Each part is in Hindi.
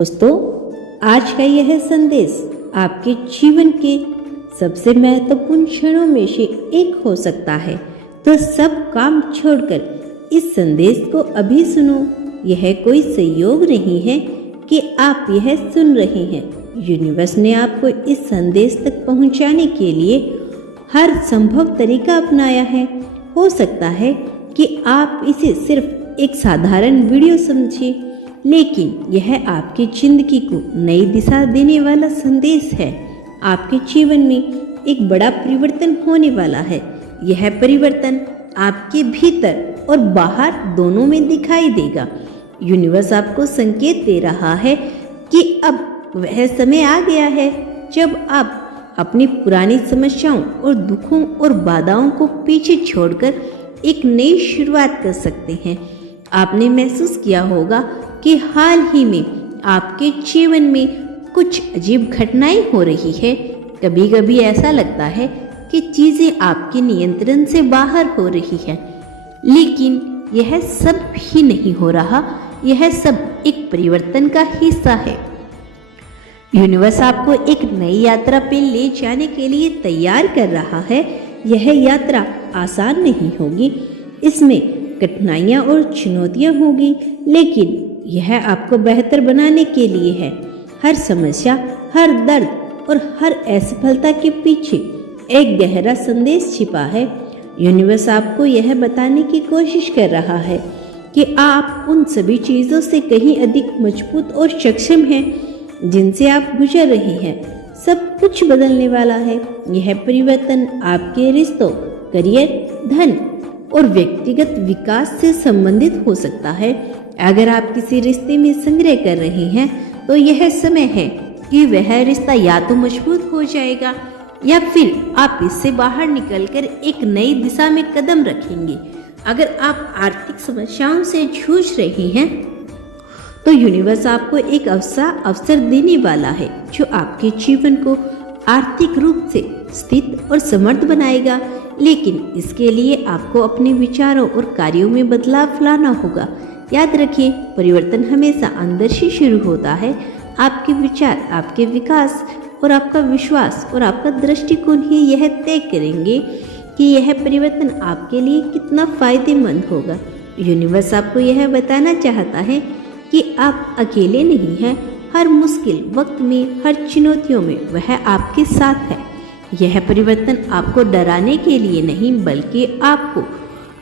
दोस्तों, आज का यह संदेश आपके जीवन के सबसे महत्वपूर्ण क्षणों में से एक हो सकता है। तो सब काम छोड़कर इस संदेश को अभी सुनो। यह कोई संयोग नहीं है कि आप यह सुन रहे हैं। यूनिवर्स ने आपको इस संदेश तक पहुंचाने के लिए हर संभव तरीका अपनाया है। हो सकता है कि आप इसे सिर्फ एक साधारण वीडियो समझें, लेकिन यह आपकी जिंदगी को नई दिशा देने वाला संदेश है। आपके जीवन में एक बड़ा परिवर्तन होने वाला है। यह परिवर्तन आपके भीतर और बाहर दोनों में दिखाई देगा। यूनिवर्स आपको संकेत दे रहा है कि अब वह समय आ गया है जब आप अपनी पुरानी समस्याओं और दुखों और बाधाओं को पीछे छोड़कर एक नई शुरुआत कर सकते हैं। आपने महसूस किया होगा कि हाल ही में आपके जीवन में कुछ अजीब घटनाएं हो रही है। कभी कभी ऐसा लगता है कि चीजें आपके नियंत्रण से बाहर हो रही हैं, लेकिन यह सब भी नहीं हो रहा। यह सब एक परिवर्तन का हिस्सा है। यूनिवर्स आपको एक नई यात्रा पे ले जाने के लिए तैयार कर रहा है। यह यात्रा आसान नहीं होगी, इसमें कठिनाइयाँ और चुनौतियाँ होगी, लेकिन यह आपको बेहतर बनाने के लिए है। हर समस्या, हर दर्द और हर असफलता के पीछे एक गहरा संदेश छिपा है। यूनिवर्स आपको यह बताने की कोशिश कर रहा है कि आप उन सभी चीज़ों से कहीं अधिक मजबूत और सक्षम हैं जिनसे आप गुजर रहे हैं। सब कुछ बदलने वाला है। यह परिवर्तन आपके रिश्तों, करियर, धन और व्यक्तिगत विकास से संबंधित हो सकता है। अगर आप किसी रिश्ते में संग्रह कर रहे हैं तो यह समय है कि वह रिश्ता या तो मजबूत हो जाएगा या फिर आप इससे बाहर निकलकर एक नई दिशा में कदम रखेंगे। अगर आप आर्थिक समस्याओं से जूझ रहे हैं तो यूनिवर्स आपको एक अवसर देने वाला है जो आपके जीवन को आर्थिक रूप से स्थित और समृद्ध बनाएगा। लेकिन इसके लिए आपको अपने विचारों और कार्यों में बदलाव लाना होगा। याद रखिए, परिवर्तन हमेशा अंदर से शुरू होता है। आपके विचार, आपके विकास और आपका विश्वास और आपका दृष्टिकोण ही यह तय करेंगे कि यह परिवर्तन आपके लिए कितना फायदेमंद होगा। यूनिवर्स आपको यह बताना चाहता है कि आप अकेले नहीं हैं। हर मुश्किल वक्त में, हर चुनौतियों में वह आपके साथ है। यह परिवर्तन आपको डराने के लिए नहीं, बल्कि आपको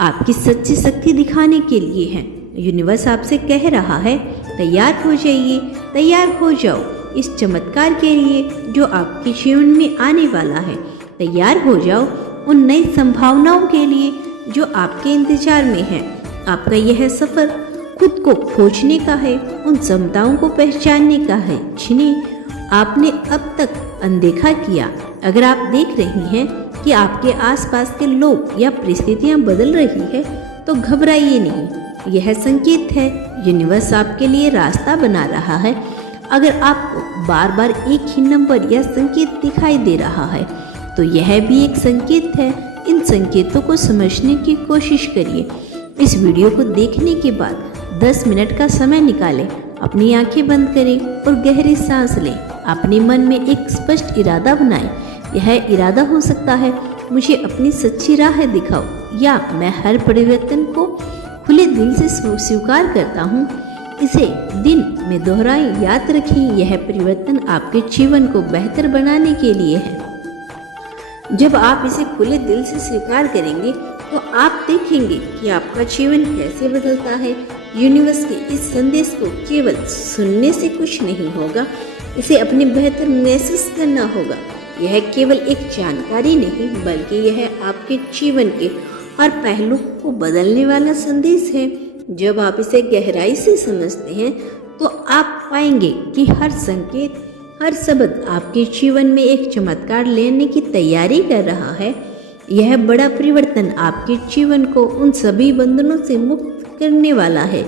आपकी सच्ची शक्ति दिखाने के लिए है। यूनिवर्स आपसे कह रहा है, तैयार हो जाइए, तैयार हो जाओ इस चमत्कार के लिए जो आपके जीवन में आने वाला है। तैयार हो जाओ उन नई संभावनाओं के लिए जो आपके इंतजार में है। आपका यह सफर खुद को खोजने का है, उन क्षमताओं को पहचानने का है जिन्हें आपने अब तक अनदेखा किया। अगर आप देख रही हैं कि आपके आसपास के लोग या परिस्थितियां बदल रही है तो घबराइए नहीं। यह संकेत है, यूनिवर्स आपके लिए रास्ता बना रहा है। अगर आपको बार बार एक ही नंबर या संकेत दिखाई दे रहा है तो यह भी एक संकेत है। इन संकेतों को समझने की कोशिश करिए। इस वीडियो को देखने के बाद 10 मिनट का समय निकालें, अपनी आंखें बंद करें और गहरी सांस लें। अपने मन में एक स्पष्ट इरादा बनाएं। यह इरादा हो सकता है, मुझे अपनी सच्ची राह दिखाओ, या मैं हर परिवर्तन को खुले दिल से स्वीकार करता हूँ। इसे दिन में दोहराएं। याद रखें, यह परिवर्तन आपके जीवन को बेहतर बनाने के लिए है। जब आप इसे खुले दिल से स्वीकार करेंगे तो आप देखेंगे कि आपका जीवन कैसे बदलता है। यूनिवर्स के इस संदेश को केवल सुनने से कुछ नहीं होगा, इसे अपने बेहतर महसूस करना होगा। यह केवल एक जानकारी नहीं, बल्कि यह आपके जीवन के हर पहलू को बदलने वाला संदेश है। जब आप इसे गहराई से समझते हैं तो आप पाएंगे कि हर संकेत, हर शब्द आपके जीवन में एक चमत्कार लेने की तैयारी कर रहा है। यह बड़ा परिवर्तन आपके जीवन को उन सभी बंधनों से मुक्त करने वाला है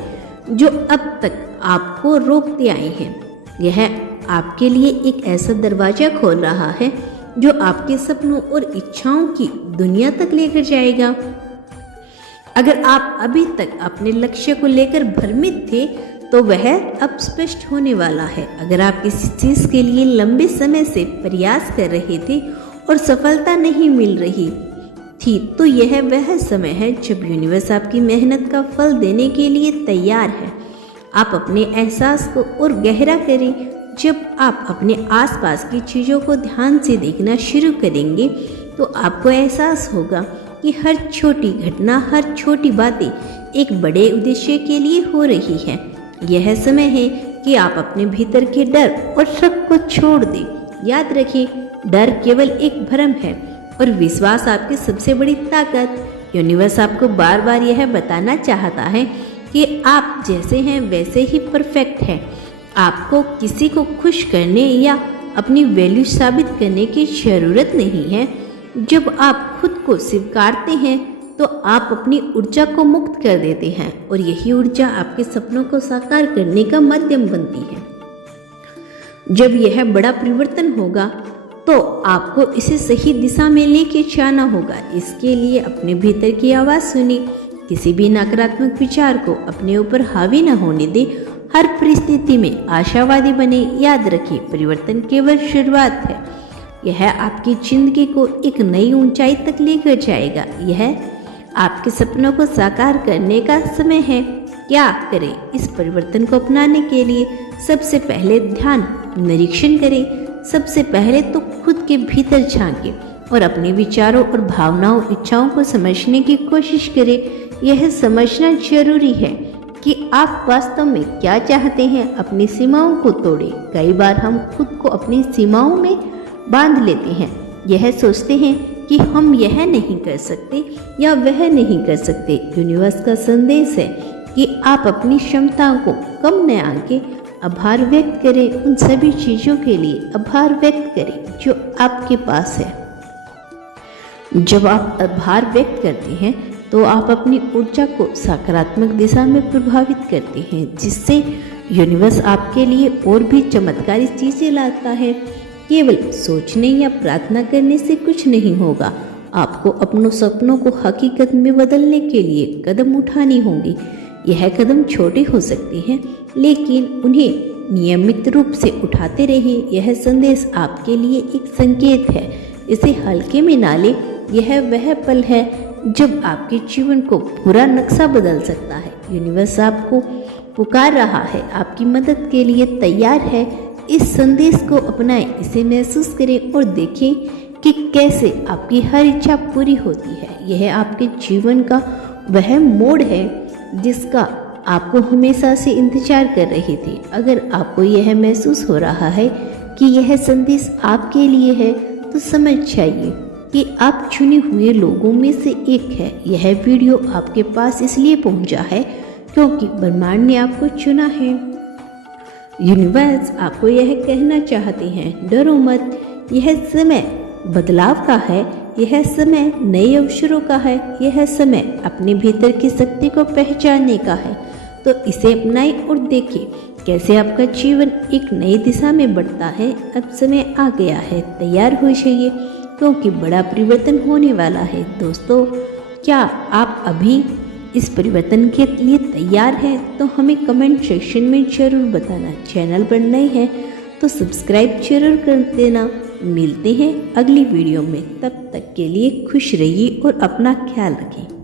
जो अब तक आपको रोकते आए हैं। यह आपके लिए एक ऐसा दरवाजा खोल रहा है जो आपके सपनों और इच्छाओं की दुनिया तक लेकर जाएगा। अगर आप अभी तक अपने लक्ष्य को लेकर भ्रमित थे तो वह अब स्पष्ट होने वाला है। अगर आप किसी चीज़ के लिए लंबे समय से प्रयास कर रहे थे और सफलता नहीं मिल रही थी, तो यह वह समय है जब यूनिवर्स आपकी मेहनत का फल देने के लिए तैयार है। आप अपने एहसास को और गहरा करें। जब आप अपने आसपास की चीज़ों को ध्यान से देखना शुरू करेंगे तो आपको एहसास होगा कि हर छोटी घटना, हर छोटी बातें एक बड़े उद्देश्य के लिए हो रही है। यह समय है कि आप अपने भीतर के डर और शक को छोड़ दें। याद रखिए, डर केवल एक भ्रम है और विश्वास आपकी सबसे बड़ी ताकत। यूनिवर्स आपको बार बार यह बताना चाहता है कि आप जैसे हैं वैसे ही परफेक्ट हैं। आपको किसी को खुश करने या अपनी वैल्यू साबित करने की ज़रूरत नहीं है। जब आप खुद को स्वीकारते हैं तो आप अपनी ऊर्जा को मुक्त कर देते हैं और यही ऊर्जा आपके सपनों को साकार करने का माध्यम बनती है। जब यह बड़ा परिवर्तन होगा तो आपको इसे सही दिशा में लेके जाना होगा। इसके लिए अपने भीतर की आवाज़ सुनिए। किसी भी नकारात्मक विचार को अपने ऊपर हावी न होने दें। हर परिस्थिति में आशावादी बने। याद रखिए, परिवर्तन केवल शुरुआत है। यह आपकी जिंदगी को एक नई ऊंचाई तक लेकर जाएगा। यह आपके सपनों को साकार करने का समय है। क्या करें? इस परिवर्तन को अपनाने के लिए सबसे पहले ध्यान निरीक्षण करें। सबसे पहले तो खुद के भीतर झांकें और अपने विचारों और भावनाओं, इच्छाओं को समझने की कोशिश करें। यह समझना जरूरी है कि आप वास्तव में क्या चाहते हैं। अपनी सीमाओं को तोड़ें। कई बार हम खुद को अपनी सीमाओं में बांध लेते हैं। यह सोचते हैं कि हम यह नहीं कर सकते या वह नहीं कर सकते। यूनिवर्स का संदेश है कि आप अपनी क्षमताओं को कम न आंकें। आभार व्यक्त करें। उन सभी चीज़ों के लिए आभार व्यक्त करें जो आपके पास है। जब आप आभार व्यक्त करते हैं तो आप अपनी ऊर्जा को सकारात्मक दिशा में प्रभावित करते हैं, जिससे यूनिवर्स आपके लिए और भी चमत्कारी चीज़ें लाता है। केवल सोचने या प्रार्थना करने से कुछ नहीं होगा। आपको अपनों सपनों को हकीकत में बदलने के लिए कदम उठाने होंगे। यह कदम छोटे हो सकते हैं, लेकिन उन्हें नियमित रूप से उठाते रहें। यह संदेश आपके लिए एक संकेत है। इसे हल्के में ना लें। यह वह पल है जब आपके जीवन को पूरा नक्शा बदल सकता है। यूनिवर्स आपको पुकार रहा है, आपकी मदद के लिए तैयार है। इस संदेश को अपनाएं, इसे महसूस करें और देखें कि कैसे आपकी हर इच्छा पूरी होती है। यह आपके जीवन का वह मोड़ है जिसका आपको हमेशा से इंतजार कर रहे थे। अगर आपको यह महसूस हो रहा है कि यह संदेश आपके लिए है, तो समझ जाइए कि आप चुने हुए लोगों में से एक है। यह वीडियो आपके पास इसलिए पहुंचा है क्योंकि ब्रह्मांड ने आपको चुना है। यूनिवर्स आपको यह कहना चाहते हैं, डरो मत। यह समय बदलाव का है। यह समय नए अवसरों का है। यह समय अपने भीतर की शक्ति को पहचानने का है। तो इसे अपनाएं और देखें कैसे आपका जीवन एक नई दिशा में बढ़ता है। अब समय आ गया है, तैयार हो जाइए क्योंकि बड़ा परिवर्तन होने वाला है। दोस्तों, क्या आप अभी इस परिवर्तन के लिए तैयार हैं? तो हमें कमेंट सेक्शन में जरूर बताना। चैनल पर नए हैं तो सब्सक्राइब जरूर कर देना। मिलते हैं अगली वीडियो में। तब तक के लिए खुश रहिए और अपना ख्याल रखें।